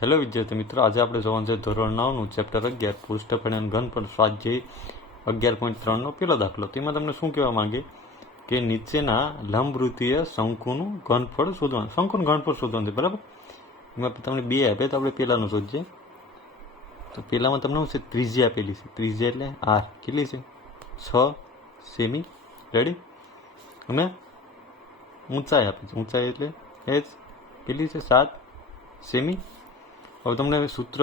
Hello વિદ્યાર્થી મિત્રો, આજે આપણે જોવાનું છે ધોરણ 9નું ચેપ્ટર 11 પુષ્ઠફળ અને ઘનફળ સ્વાધ્યાય 11.3નો પહેલો દાખલો. તેમાં તમને શું કહેવા માંગે કે નીચેના લંબવૃત્તીય શંકુનું ઘનફળ શોધવાનું. શંકુનું ઘનફળ શોધવાનું છે, બરાબર. એમાં તમને બે આપે તો આપણે પહેલાનું શોધીએ. તો પહેલામાં તમને શું છે, ત્રિજ્યા આપેલી છે. ત્રિજ્યા એટલે આર કેટલી છે? 6 સેમી. રેડી? અને ઊંચાઈ આપે છે. ઊંચાઈ એટલે એચ કેટલી છે? 7 સેમી. હવે તમને સૂત્ર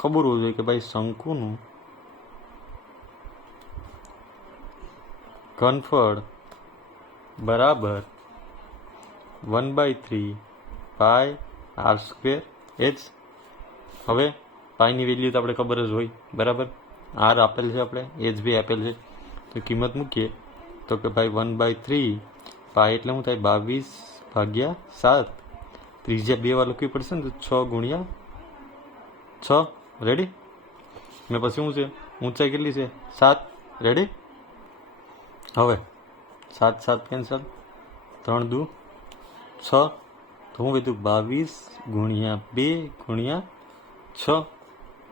ખબર હોવું જોઈએ કે ભાઈ શંકુનું ઘનફળ બરાબર 1/3 પાઈ આર સ્ક્વેર એચ. હવે પાઈની વેલ્યુ તો આપણે ખબર જ હોય, બરાબર. આર આપેલ છે, આપણે એચ બી આપેલ છે. તો કિંમત મૂકીએ તો કે ભાઈ 1/3 પાઈ એટલે શું થાય? 22/7. ત્રિજ્યા 2 વાર લખવી પડશે ને, તો 6 ગુણ્યા 6. રેડી? ને પછી શું છે? ઊંચાઈ કેટલી છે? 7. રેડી? હવે 7 7 કેન્સલ, 3 દુ 6. તો હું કીધું 22 ગુણ્યા 2 ગુણ્યા 6.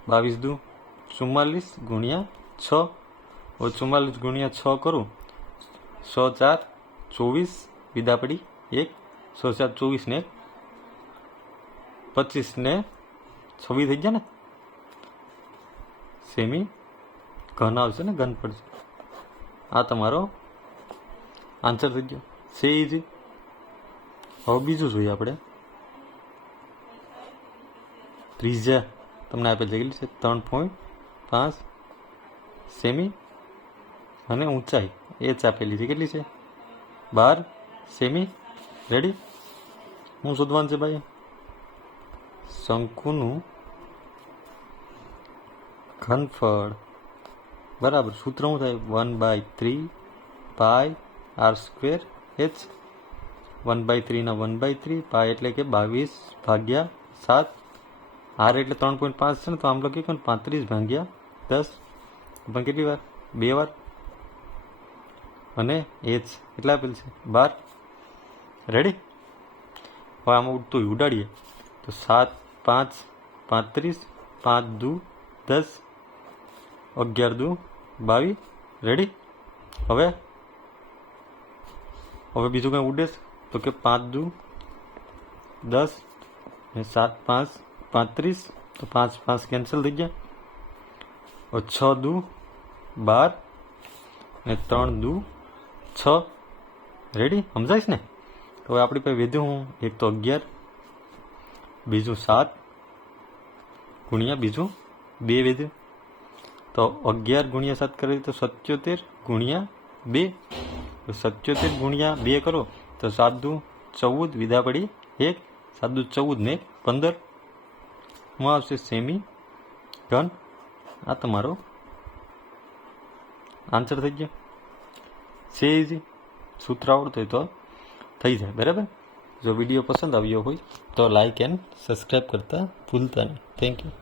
22 દુ 44 ગુણ્યા 6. હવે 44 ગુણ્યા 6 કરું, 100 4 24 વિદા પડી 1. 100 4 24 ને 25 ને 26 થઈ ગયા ને. સેમી ઘન આવશે ને, ઘન પડશે. આ તમારો આન્સર થઈ ગયો. છે ઇઝી. હવે બીજું જોઈએ આપણે. ત્રિજ્યા તમને આપેલ છે કેટલી છે? 3.5 સેમી. અને ઊંચાઈ એચ આપેલી છે કેટલી છે? 12 સેમી. રેડી? હું શોધવાનું છે ભાઈ શંકુનું ઘનફળ બરાબર. સૂત્ર શું થાય? 1/3 પાઈ આર સ્ક્વેર એચ. 1/3 ના 1/3 પાઈ એટલે કે 22/7. આર એટલે 3.5 છે ને, તો આમ લખીએ કે 35/10. પણ કેટલી વાર? 2 વાર. અને એચ કેટલા આપેલ છે? 12. રેડી? હવે આમાં ઉડતું ઉડાડીએ તો 7 5 35, 5 દુ 10, 11 દુ 22. રેડી? હવે બીજું કંઈ ઉડે તો કે 5 દુ 10 ને 7 5 35. તો 5 5 કેન્સલ થઈ ગયા. હવે 6 દુ 12 ને 3 દુ 6. રેડી? સમજાઈશ ને? હવે આપણી પાસે વેધ્યું હું, એક તો 11, બીજું 7 ગુણ્યા બીજું 2 વેધ્યું. તો 11 ગુણ્યા 7 કરીએ તો 77 ગુણ્યા 2. તો 77 ગુણ્યા 2 કરો તો 7 દુ 14 વિદા પડી 1. 7 દુ 14 ને 15. માં આવશે સેમી ઘન. આ તમારો આન્સર થઈ ગયો. છે ઇઝી. સૂત્ર આવડતું હોય તો થઈ જાય, બરાબર. જો વિડીયો પસંદ આવ્યો હોય તો લાઇક એન્ડ સબસ્ક્રાઈબ કરતા ભૂલતા નહીં. Thank you.